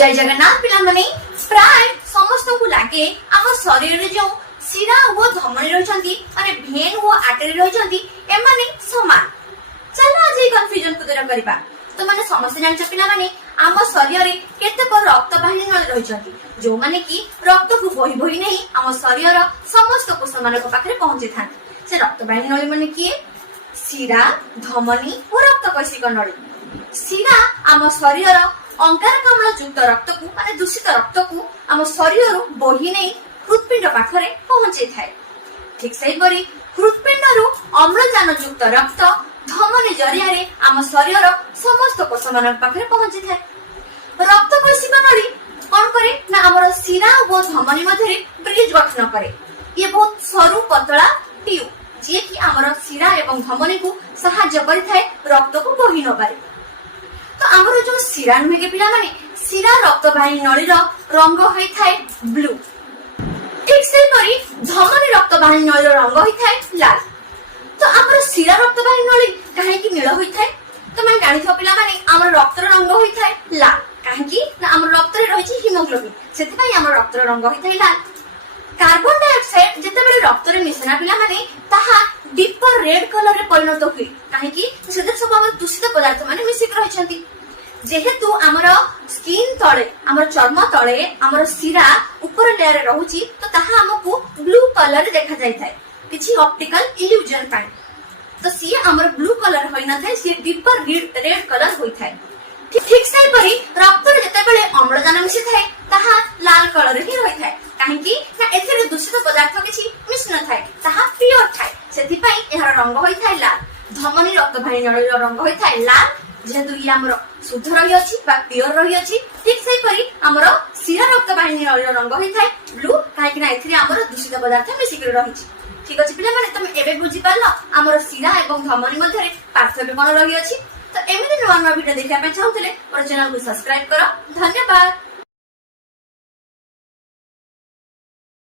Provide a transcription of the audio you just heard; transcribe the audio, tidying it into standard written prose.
जय जगन्नाथ पिला माने प्राय समस्त को लागे आम शरीर रे जो शिरा वो धमनी रहछंती माने भेन वो आर्टरी रहछंती एमाने समान। चलो आज ये कंफ्यूजन को दूर करबा। तो माने समस्त जानछ पिला माने आम शरीर रे केतेक रक्त वाहिनी नली रहछंती जो माने की रक्त को बोही बोही नहीं आम शरीर समस्त कोष मानक पाखरे पहुंचे थांती। से रक्त वाहिनी नली माने की शिरा धमनी और रक्त कोशिका नली। शिरा आम शरीर अंगारकाम्ल युक्त रक्त को माने दूषित रक्त को आम शरीर बोही नहीं हृदपिंड पाखरे पहुंचे थाए। ठीक सही परी हृदपिंड अम्लजान युक्त रक्त धमनी जरिया रे आम शरीर समस्त कोष मान पाखरे पहुंचे थाए। रक्त कोशिका नली कौन करे ना आमर शिरा और धमनी मध्य ब्रिज गठन करे। ये बहुत सरु पतला ट्यूब जे कि आमर शिरा एवं धमनी को सहाय्य करिथाए रक्त को बोही न पारे। तो आमर जो शिरा नुहे के पिला माने शिरा रक्त वाहिनी नळीर रंग होई थाए ब्लू। ठीक से परी धमनी रक्त वाहिनी नळीर रंग होई थाए लाल। तो आमर शिरा रक्त वाहिनी नळी काहे कि नील होई थाए? तो माने जानि थो पिला माने आमर रक्तर रंग होई थाए लाल काहे कि ना आमर रक्त रे रहिछि हिमोग्लोबिन सेति पई आमर रक्तर रंग होई थाए लाल। कार्बन डाइऑक्साइड जेतेबेले रक्त रे मिसना पिला माने ताहा डीपर रेड कलर रे परिणत हुई काहे कि सेदर सब आमर दूषित पदार्थ माने मिसिक रहिछंती। जेहेतु आमर स्किन तळे आमर चर्म तळे आमर शिरा ऊपर लेयर रे रहुची तो ताहा हमकु ब्लू कलर रे देखा जाय थाए किछि ऑप्टिकल इल्यूजन पाई। तो सी आमर ब्लू कलर होई न थाए सी डीपर रेड कलर होई थाए। ठीक सही परी रक्त रे जेतेबेले अम्लजान मिसि थाए ताहा लाल कलर रे ही होई थाए काहे कि ना एथिरे दूषित पदार्थ किछि मिस न थाए ताहा प्योर थाए सेति पई एहर रंग होई थाए लाल। धमनी रक्त वाहिनी नळीर रंग होई थाए लाल जेहेतु ये आमर शुद्ध रही अछि बा प्योर रही अछि। ठीक सही परी आमर शिरा रक्त वाहिनी नळीर रंग होई थाए ब्लू काहे कि ना एथिरे आमर दूषित पदार्थ मिसिक रहिछि। ठीक अछि पिला माने तुम एबे बुझि पारलो आमर शिरा एवं धमनी मध्ये पार्थक्य कोन रही अछि। तो एमिति नवा नवा वीडियो देखिया पे चाहूतले और चैनल को सब्सक्राइब करो। धन्यवाद।